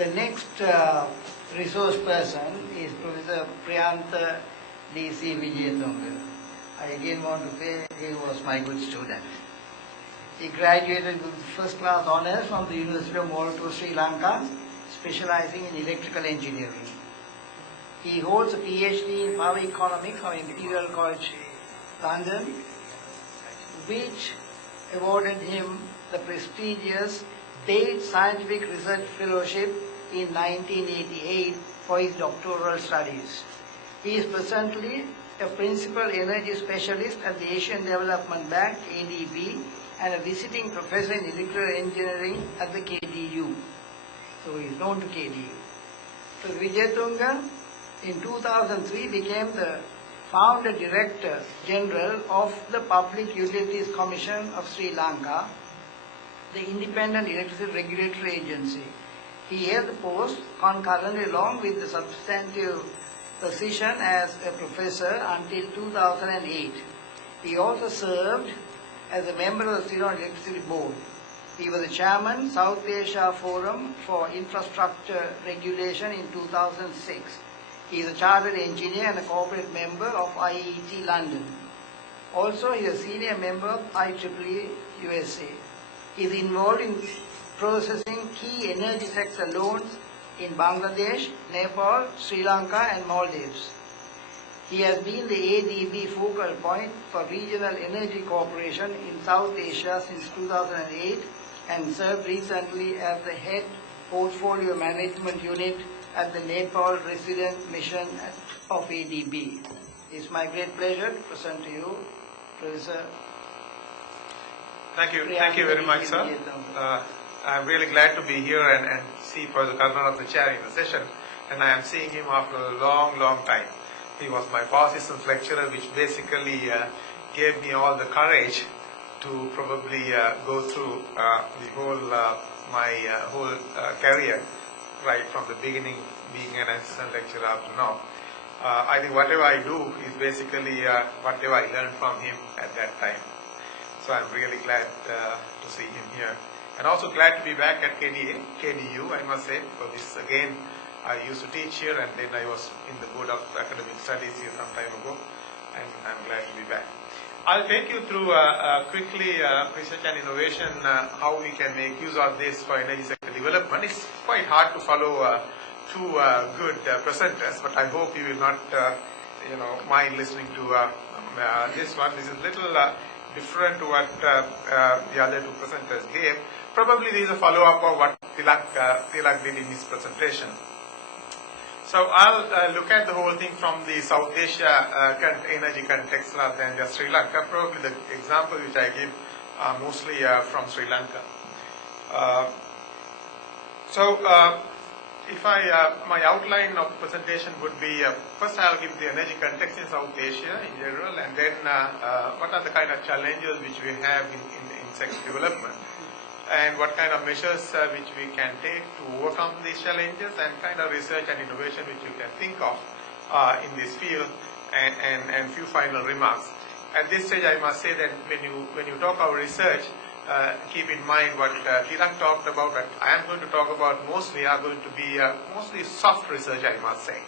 The next resource person is Professor Priyantha D.C. Wijayatunga. I again want to say he was my good student. He graduated with first class honours from the University of Manila, Sri Lanka, specializing in electrical engineering. He holds a PhD in power economics from Imperial College London, which awarded him the prestigious Bates Scientific Research Fellowship in 1988 for his doctoral studies. He is presently a principal energy specialist at the Asian Development Bank, ADB, and a visiting professor in electrical engineering at the KDU. So he is known to KDU. So Wijayatunga in 2003 became the founder director general of the Public Utilities Commission of Sri Lanka, the independent electricity regulatory agency. He held the post concurrently along with the substantive position as a professor until 2008. He also served as a member of the Sri Lanka Electricity Board. He was the chairman, South Asia Forum for Infrastructure Regulation in 2006. He is a chartered engineer and a corporate member of IET London. Also, he is a senior member of IEEE USA. He is involved in processing key energy sector loans in Bangladesh, Nepal, Sri Lanka and Maldives. He has been the ADB focal point for regional energy cooperation in South Asia since 2008 and served recently as the head portfolio management unit at the Nepal resident mission of ADB. It's my great pleasure to present to you Professor. Thank you very much, sir. I'm really glad to be here and see Professor Karnan of the chair in the session, and I am seeing him after a long time. He was my past systems lecturer, which basically gave me all the courage to probably go through the whole my whole career, right from the beginning, being an assistant lecturer up to now. I think whatever I do is basically whatever I learned from him at that time. So I'm really glad to see him here. And also glad to be back at KDU, I must say, because this again, I used to teach here and then I was in the Board of Academic Studies here some time ago, and I'm glad to be back. I'll take you through quickly research and innovation, how we can make use of this for energy sector development. It's quite hard to follow two good presenters, but I hope you will not mind listening to this one. This is a little different to what the other two presenters gave. Probably this is a follow-up of what Tilak did in his presentation. So I'll look at the whole thing from the South Asia energy context rather than just Sri Lanka. Probably the example which I give mostly from Sri Lanka. If my outline of the presentation would be, first I'll give the energy context in South Asia in general, and then what are the kind of challenges which we have in sector development, and what kind of measures which we can take to overcome these challenges, and kind of research and innovation which you can think of in this field, and few final remarks. At this stage, I must say that when you talk about research, keep in mind what Tilak talked about, that I am going to talk about mostly are going to be mostly soft research, I must say.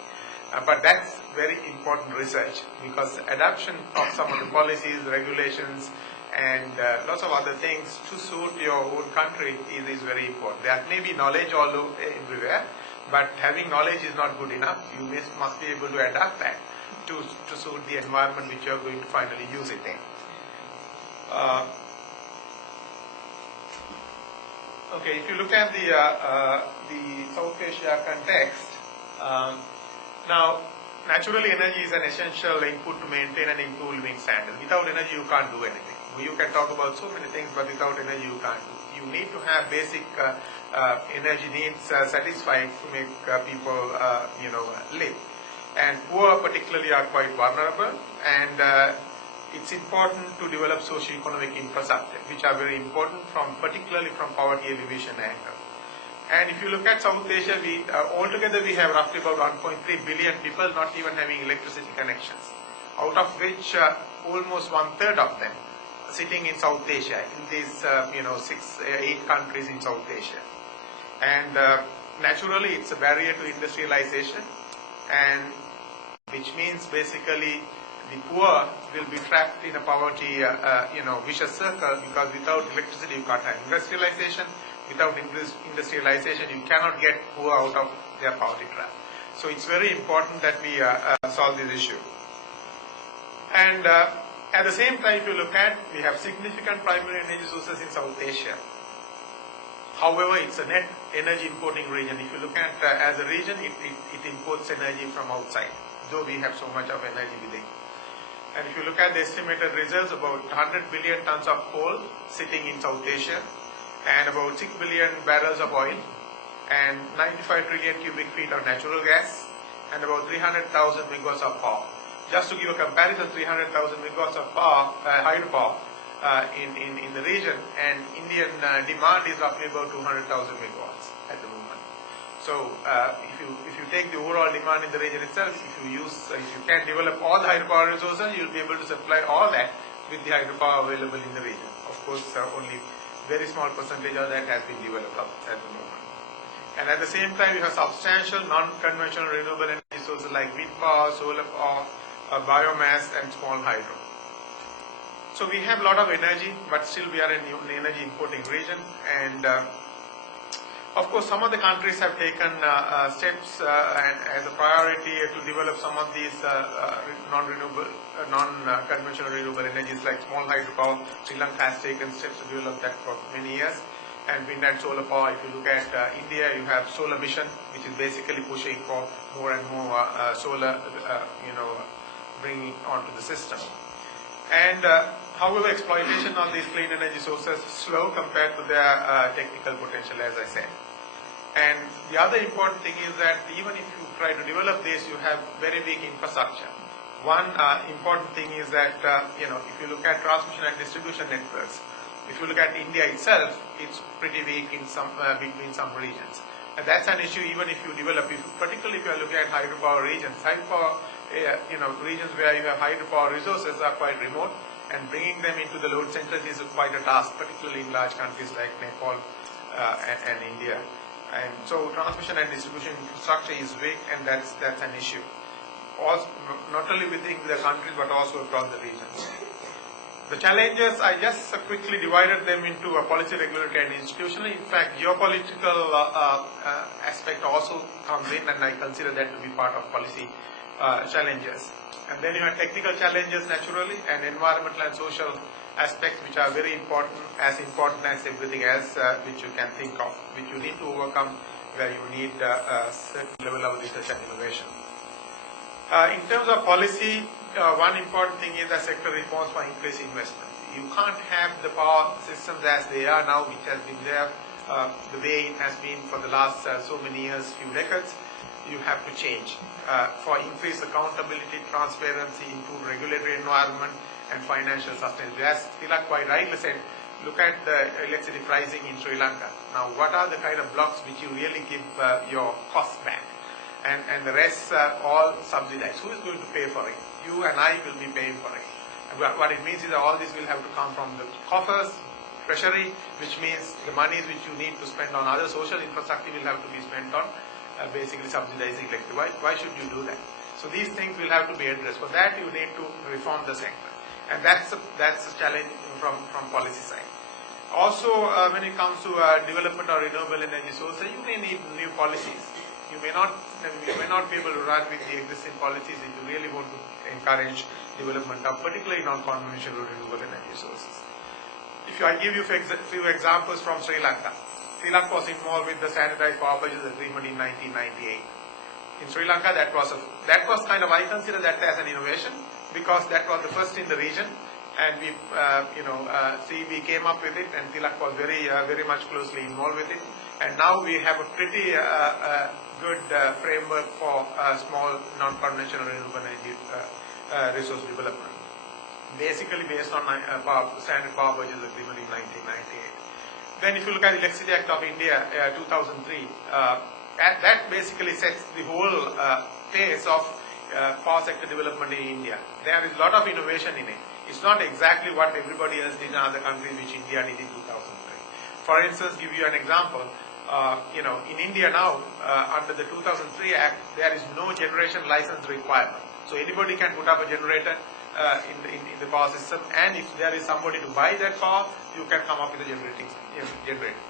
But that's very important research, because adoption of some of the policies, regulations, and lots of other things to suit your own country is very important. There may be knowledge all over, everywhere, but having knowledge is not good enough. You must be able to adapt that to suit the environment which you are going to finally use it in. Okay, if you look at the South Asia context, now naturally energy is an essential input to maintain and improve living standards. Without energy you can't do anything. You can talk about so many things, but without energy you can't do. You need to have basic energy needs satisfied to make people live. And poor particularly are quite vulnerable, and it's important to develop socio-economic infrastructure, which are very important particularly from poverty alleviation angle. And if you look at South Asia, altogether we have roughly about 1.3 billion people not even having electricity connections, out of which almost 1/3 of them sitting in South Asia, in these 8 countries in South Asia. And naturally it's a barrier to industrialization, and which means basically the poor will be trapped in a poverty, vicious circle, because without electricity you can't have industrialization. Without industrialization, you cannot get poor out of their poverty trap. So it's very important that we solve this issue. And at the same time, if you look at, we have significant primary energy sources in South Asia. However, it's a net energy importing region. If you look at as a region, it imports energy from outside, though we have so much of energy within. And if you look at the estimated reserves, about 100 billion tons of coal sitting in South Asia, and about 6 billion barrels of oil, and 95 trillion cubic feet of natural gas, and about 300,000 megawatts of power. Just to give a comparison, 300,000 megawatts of power, hydropower in the region, and Indian demand is roughly about 200,000 megawatts at the moment. So if you take the overall demand in the region itself, if you can develop all the hydropower resources, you will be able to supply all that with the hydropower available in the region. Of course, only very small percentage of that has been developed at the moment. And at the same time, you have substantial non-conventional renewable energy sources like wind power, solar power, biomass, and small hydro. So we have a lot of energy, but still we are an energy importing region. And of course, some of the countries have taken steps and as a priority to develop some of these non-conventional renewable energies like small hydropower. Sri Lanka has taken steps to develop that for many years. And wind and solar power, if you look at India, you have solar mission, which is basically pushing for more and more solar, bringing onto the system. And however, exploitation of these clean energy sources is slow compared to their technical potential, as I said. And the other important thing is that even if you try to develop this, you have very weak infrastructure. One important thing is that, if you look at transmission and distribution networks, if you look at India itself, it's pretty weak in between some regions. And that's an issue even if you develop, particularly if you are looking at hydropower regions. Hydropower, regions where you have hydropower resources are quite remote, and bringing them into the load centers is quite a task, particularly in large countries like Nepal and India. And so transmission and distribution infrastructure is weak, and that's an issue. Also, not only within the countries but also across the regions. The challenges, I just quickly divided them into a policy, regulatory, and institutional. In fact, geopolitical aspect also comes in, and I consider that to be part of policy challenges. And then you have technical challenges naturally, and environmental and social aspects, which are very important as everything else which you can think of, which you need to overcome, where you need a certain level of research and innovation. In terms of policy, one important thing is the sector reforms for increased investment. You can't have the power systems as they are now, which has been there the way it has been for the last so many years, few decades. You have to change for increased accountability, transparency, improved regulatory environment, and financial sustainability. As Tilak quite rightly said, look at the electricity pricing in Sri Lanka. Now, what are the kind of blocks which you really give your costs back? And the rest are all subsidized. Who is going to pay for it? You and I will be paying for it. And what it means is that all this will have to come from the coffers, treasury, which means the monies which you need to spend on other social infrastructure will have to be spent on basically subsidizing electricity. Why should you do that? So these things will have to be addressed. For that, you need to reform the sector. And that's a challenge from policy side. Also, when it comes to development of renewable energy sources, you may need new policies. You may not be able to run with the existing policies if you really want to encourage development of particularly non-conventional renewable energy sources. I give you a few examples from Sri Lanka. Sri Lanka was involved with the Standardized Power Purchase Agreement in 1998. In Sri Lanka, that was kind of, I consider that as an innovation, because that was the first in the region, and we came up with it, and Tilak was very much closely involved with it. And now we have a pretty good framework for small non-conventional renewable energy resource development, basically based on Standard Power Purchase Agreement in 1998. Then if you look at the Electricity Act of India 2003, that basically sets the whole pace of power sector development in India. There is a lot of innovation in it. It's not exactly what everybody else did in other countries which India did in 2003. For instance, give you an example, in India now, under the 2003 Act, there is no generation license requirement. So anybody can put up a generator in the power system, and if there is somebody to buy that power, you can come up with a generator.